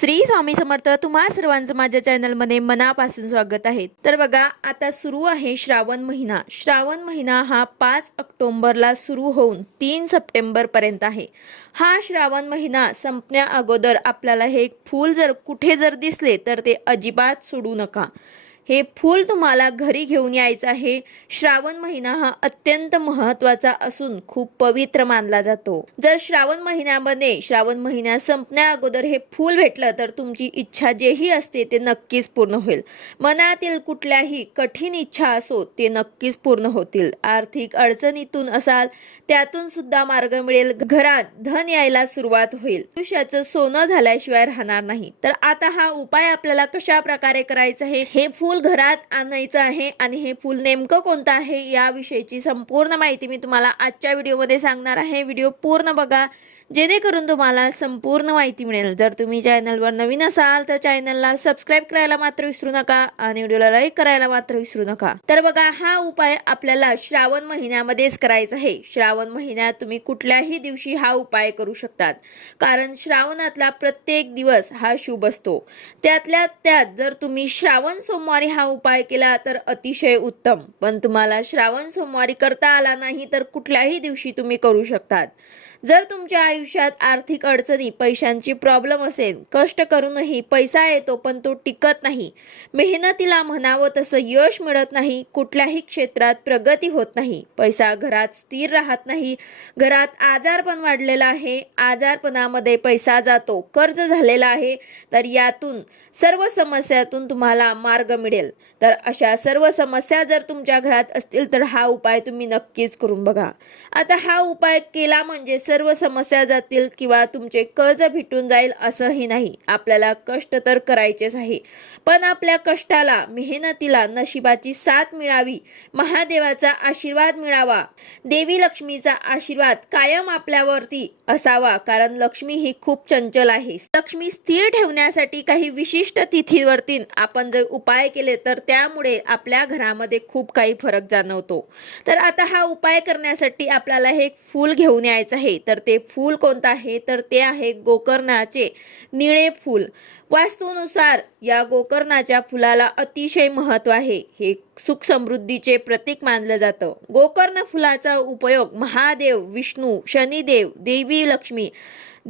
श्री स्वामी समर्थ तुम्हा सर्वांचं माझ्या चॅनलमध्ये मनापासून स्वागत आहे. तर बघा आता सुरू आहे श्रावण महिना. श्रावण महिना हा पाच ऑक्टोंबरला सुरू होऊन तीन सप्टेंबरपर्यंत आहे. हा श्रावण महिना संपण्या अगोदर आपल्याला हे फूल जर कुठे जर दिसले तर ते अजिबात सोडू नका. हे फूल तुम्हाला घरी घेऊन यायचं आहे. श्रावण महिना हा अत्यंत महत्त्वाचा असून खूप पवित्र मानला जातो. जर श्रावण महिन्यामध्ये श्रावण महिना संपण्या अगोदर हे फूल भेटलं तर तुमची इच्छा जेही असते ते नक्कीच पूर्ण होईल. मनातील कुठल्याही कठीण इच्छा असो ते नक्कीच पूर्ण होतील. आर्थिक अडचणीतून असाल त्यातून सुद्धा मार्ग मिळेल. घरात धन यायला सुरुवात होईल. आयुष्याचं सोनं झाल्याशिवाय राहणार नाही. तर आता हा उपाय आपल्याला कशा प्रकारे करायचा आहे हे फूल घरात आणायचं आहे आणि हे फूल नेमकं कोणतं आहे याविषयीची संपूर्ण माहिती मी तुम्हाला आजच्या व्हिडिओमध्ये सांगणार आहे. व्हिडिओ पूर्ण बघा. जेणेकरून तुम्हाला संपूर्ण माहिती मिळेल. जर तुम्ही चॅनलवर नवीन असाल तर चॅनलला सबस्क्राईब करायला मात्र विसरू नका आणि व्हिडिओला लाईक करायला मात्र विसरू नका. तर बघा हा उपाय आपल्याला श्रावण महिन्यामध्येच करायचा आहे. श्रावण महिन्यात तुम्ही कुठल्याही दिवशी हा उपाय करू शकतात. कारण श्रावणातला प्रत्येक दिवस हा शुभ असतो. त्यातल्या त्यात जर तुम्ही श्रावण सोमवारी हा उपाय केला तर अतिशय उत्तम. पण तुम्हाला श्रावण सोमवारी करता आला नाही तर कुठल्याही दिवशी तुम्ही करू शकतात. जर तुमच्या आयुष्यात आर्थिक अडचणी पैशांची प्रॉब्लेम असेल कष्ट करूनही पैसा येतो पण तो टिकत नाही. मेहनतीला म्हणावं तसं यश मिळत नाही कुठल्याही क्षेत्रात प्रगती होत नाही. पैसा घरात स्थिर राहत नाही. घरात आजारपण वाढलेला आहे. आजारपणामध्ये पैसा जातो कर्ज झालेला आहे. तर यातून सर्व समस्यातून तुम्हाला मार्ग मिळेल. तर अशा सर्व समस्या जर तुमच्या घरात असतील तर हा उपाय तुम्ही नक्कीच करून बघा. आता हा उपाय केला म्हणजे सर्व समस्या जातील किंवा तुमचे कर्ज भेटून जाईल असंही नाही. आपल्याला कष्ट तर करायचेच आहे. पण आपल्या कष्टाला मेहनतीला नशिबाची साथ मिळावी. महादेवाचा आशीर्वाद मिळावा. देवी लक्ष्मीचा आशीर्वाद कायम आपल्यावरती असावा कारण लक्ष्मी ही खूप चंचल आहे. लक्ष्मी स्थिर ठेवण्यासाठी काही विशिष्ट तिथीवरती आपण जर उपाय केले तर त्यामुळे आपल्या घरामध्ये खूप काही फरक जाणवतो. तर आता हा उपाय करण्यासाठी आपल्याला हे फूल घेऊन यायचं आहे. तर ते फूल कोणतं आहे? तर ते आहे गोकर्णाचे निळे फूल. वास्तूनुसार या गोकर्णाच्या फुलाला अतिशय महत्त्व आहे. हे सुख समृद्धीचे प्रतीक मानलं जातं. गोकर्ण फुलाचा उपयोग महादेव विष्णू शनिदेव देवी लक्ष्मी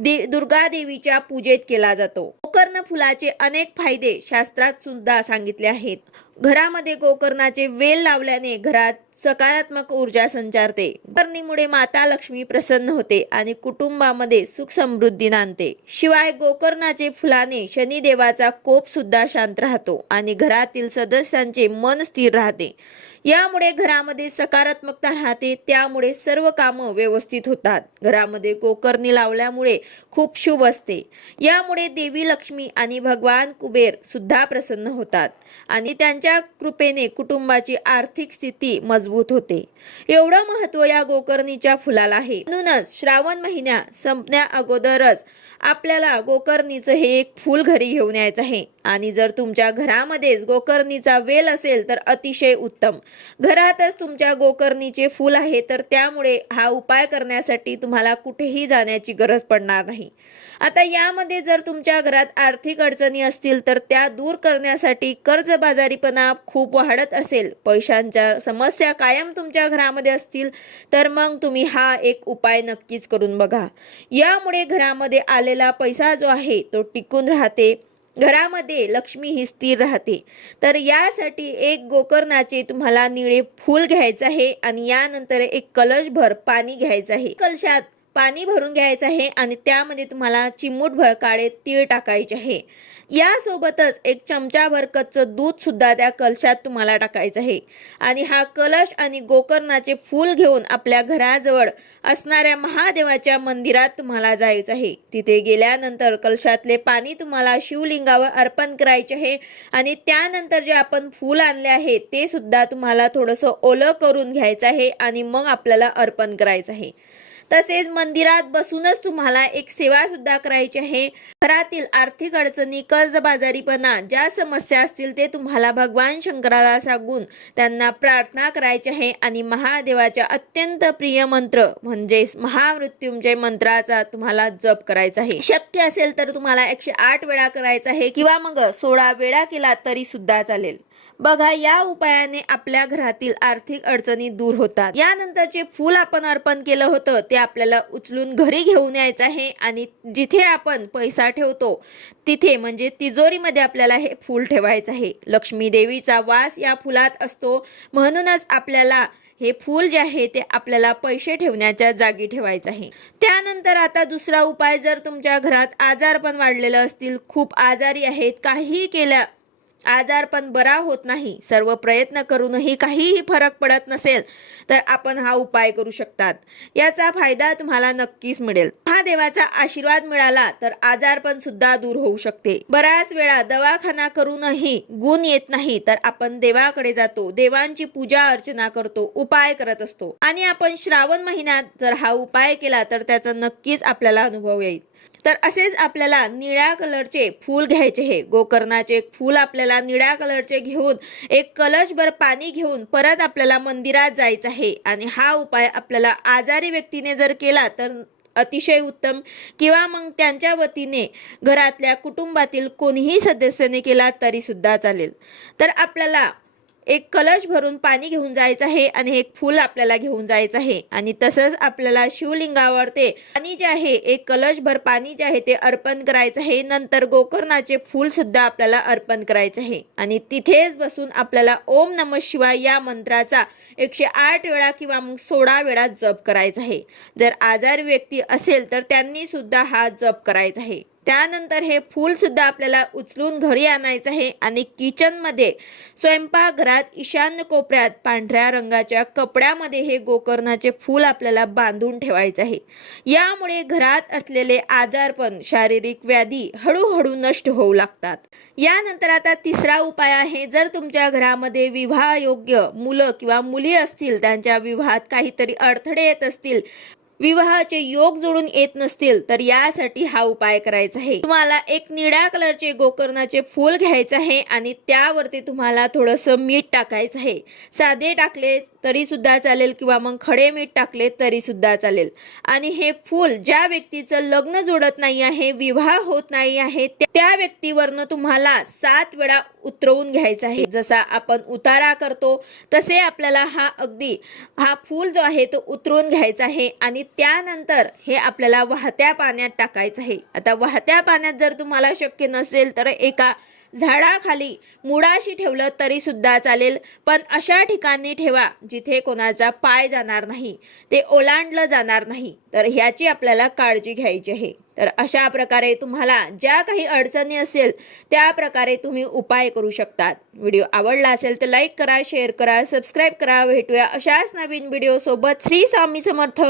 दे दुर्गा देवीच्या पूजेत केला जातो. गोकर्ण फुलाचे अनेक फायदे शास्त्रात सुद्धा सांगितले आहेत. घरामध्ये गोकर्णाचे वेल लावल्याने घरात सकारात्मक ऊर्जा संचारते. गोकर्णीमुळे माता लक्ष्मी प्रसन्न होते आणि कुटुंबामध्ये सुख समृद्धी नांदते. शिवाय गोकर्णाचे फुलाने शनिदेवाचा कोप सुद्धा शांत राहतो आणि घरातील सदस्यांचे मन स्थिर राहते. यामुळे घरामध्ये सकारात्मकता राहते त्यामुळे सर्व कामं व्यवस्थित होतात. घरामध्ये गोकर्णी लावल्यामुळे खूप शुभ असते. यामुळे देवी लक्ष्मी आणि भगवान कुबेर सुद्धा प्रसन्न होतात आणि त्यांच्या कृपेने कुटुंबाची आर्थिक स्थिती मजबूत होते. एवढं महत्त्व या गोकर्णीच्या फुलाला आहे. म्हणूनच श्रावण महिन्या संपण्या अगोदरच आपल्याला गोकर्णीचं हे एक फूल घरी घेऊन यायचं आहे. आणि जर तुमच्या घरामध्येच गोकर्णीचा वेल असेल तर अतिशय उत्तम. घरातच तुमच्या गोकर्णीचे फूल आहे तर त्यामुळे हा उपाय करण्यासाठी तुम्हाला कुठेही जाण्याची गरज पडणार नाही. आता यामध्ये जर तुमच्या घरात आर्थिक अडचणी असतील तर त्या दूर करण्यासाठी कर्जबाजारीपणा खूप वाढत असेल. पैशांच्या समस्या कायम तुमच्या घरामध्ये असतील तर मग तुम्ही हा एक उपाय नक्कीच करून बघा. यामुळे घरामध्ये आलेला पैसा जो आहे तो टिकून राहते. घरामध्ये लक्ष्मी ही स्थिर राहते. तर यासाठी एक गोकर्णाचे तुम्हाला निळे फूल घ्यायचं आहे आणि यानंतर एक कलशभर पाणी घ्यायचं आहे. कलशात पाणी भरून घ्यायचं आहे आणि त्यामध्ये तुम्हाला चिमूटभर काळे तीळ टाकायचे आहे. यासोबतच एक चमचाभर कच्चं दूध सुद्धा त्या कलशात तुम्हाला टाकायचं आहे. आणि हा कलश आणि गोकर्णाचे फूल घेऊन आपल्या घराजवळ असणाऱ्या महादेवाच्या मंदिरात तुम्हाला जायचं आहे. तिथे गेल्यानंतर कलशातले पाणी तुम्हाला शिवलिंगावर अर्पण करायचे आहे आणि त्यानंतर जे आपण फूल आणले आहे ते सुद्धा तुम्हाला थोडंसं ओलं करून घ्यायचं आहे आणि मग आपल्याला अर्पण करायचं आहे. तसेच मंदिरात बसूनच तुम्हाला एक सेवा सुद्धा करायची आहे. घरातील आर्थिक अडचणी कर्जबाजारीपणा ज्या समस्या असतील ते तुम्हाला भगवान शंकराला सांगून त्यांना प्रार्थना करायची आहे. आणि महादेवाच्या अत्यंत प्रिय मंत्र म्हणजेच महामृत्युंजय मंत्राचा तुम्हाला जप करायचा आहे. शक्य असेल तर तुम्हाला एकशे आठ वेळा करायचा आहे किंवा मग सोळा वेळा केला तरी सुद्धा चालेल. बघा या उपायाने आपल्या घरातील आर्थिक अडचणी दूर होतात. यानंतरचे फूल आपण अर्पण केलं होतं ते आपल्याला उचलून घरी घेऊन यायचं आहे आणि जिथे आपण पैसा ठेवतो तिथे म्हणजे तिजोरीमध्ये आपल्याला हे फूल ठेवायचं आहे. लक्ष्मी देवीचा वास या फुलात असतो. म्हणूनच आपल्याला हे फूल जे आहे ते आपल्याला पैसे ठेवण्याच्या जागी ठेवायचं आहे. त्यानंतर आता दुसरा उपाय जर तुमच्या घरात आजार पण वाढलेलं असतील खूप आजारी आहेत काहीही केल्या आजार पण बरा होत नाही. सर्व प्रयत्न करूनही काहीही फरक पडत नसेल तर आपण हा उपाय करू शकतात. याचा फायदा तुम्हाला नक्कीच मिळेल. महादेवाचा आशीर्वाद मिळाला तर आजारपण सुद्धा दूर होऊ शकते. बऱ्याच वेळा दवाखाना करूनही गुण येत नाही तर आपण देवाकडे जातो देवांची पूजा अर्चना करतो उपाय करत असतो. आणि आपण श्रावण महिन्यात जर हा उपाय केला तर त्याचा नक्कीच आपल्याला अनुभव येईल. तर असेच आपल्याला निळ्या कलरचे फूल घ्यायचे हे. गोकर्णाचे फूल आपल्याला निळ्या कलरचे घेऊन एक कलशभर पाणी घेऊन परत आपल्याला मंदिरात जायचं आहे. आणि हा उपाय आपल्याला आजारी व्यक्तीने जर केला तर अतिशय उत्तम. किंवा मग त्यांच्या वतीने घरातल्या कुटुंबातील कोणीही सदस्याने केला तरी सुद्धा चालेल. तर आपल्याला एक कलश भरून पाणी घेऊन जायचं आहे आणि एक फूल आपल्याला घेऊन जायचं आहे. आणि तसंच आपल्याला शिवलिंगावर ते पाणी जे आहे एक कलशभर पाणी जे आहे ते अर्पण करायचं आहे. नंतर गोकर्णाचे फुल सुद्धा आपल्याला अर्पण करायचं आहे. आणि तिथेच बसून आपल्याला ओम नम शिवाय या मंत्राचा एकशे आठ वेळा किंवा मग सोळा वेळा जप करायचा आहे. जर आजारी व्यक्ती असेल तर त्यांनी सुद्धा हा जप करायचा आहे. त्यानंतर हे फूल सुद्धा आपल्याला उचलून घरी आणायचं आहे आणि किचनमध्ये स्वयंपाकघरात ईशान्य कोपऱ्यात पांढऱ्या रंगाच्या कपड्यामध्ये हे गोकर्णाचे फूल आपल्याला बांधून ठेवायचं आहे. यामुळे घरात असलेले आजारपण शारीरिक व्याधी हळूहळू नष्ट होऊ लागतात. यानंतर आता तिसरा उपाय आहे जर तुमच्या घरामध्ये विवाह योग्य मुलं किंवा मुली असतील त्यांच्या विवाहात काहीतरी अडथळे येत असतील विवाहाचे योग जोडून येत नसतील तर यासाठी हा उपाय करायचा आहे. तुम्हाला एक निळ्या कलरचे गोकर्णाचे फूल घ्यायचं आहे आणि त्यावरती तुम्हाला थोडंसं मीठ टाकायचं आहे. साधे टाकले तरी सुद्धा चालेल किंवा मग खडे मीठ टाकले तरी सुद्धा चालेल. आणि हे फूल ज्या व्यक्तीचं लग्न जोडत नाही आहे विवाह होत नाही आहे त्या व्यक्तीवरनं तुम्हाला सात वेळा उतरवून घ्यायचा आहे. जसा आपण उतारा करतो तसे आपल्याला हा अगदी हा फूल जो आहे तो उतरवून घ्यायचा आहे आणि त्यानंतर हे आपल्याला वाहत्या पाण्यात टाकायचं आहे. आता वाहत्या पाण्यात जर तुम्हाला शक्य नसेल तर एका झाडाखाली मुळाशी ठेवलं तरी सुद्धा चालेल. पण अशा ठिकाणी ठेवा जिथे कोणाचा पाय जाणार नाही ते ओलांडलं जाणार नाही. तर ह्याची आपल्याला काळजी घ्यायची आहे. तर अशा प्रकारे तुम्हाला ज्या काही अडचणी असेल त्या प्रकारे तुम्ही उपाय करू शकतात. व्हिडिओ आवडला असेल तर लाईक करा शेअर करा सबस्क्राईब करा. भेटूया अशाच नवीन व्हिडिओसोबत. श्री स्वामी समर्थ.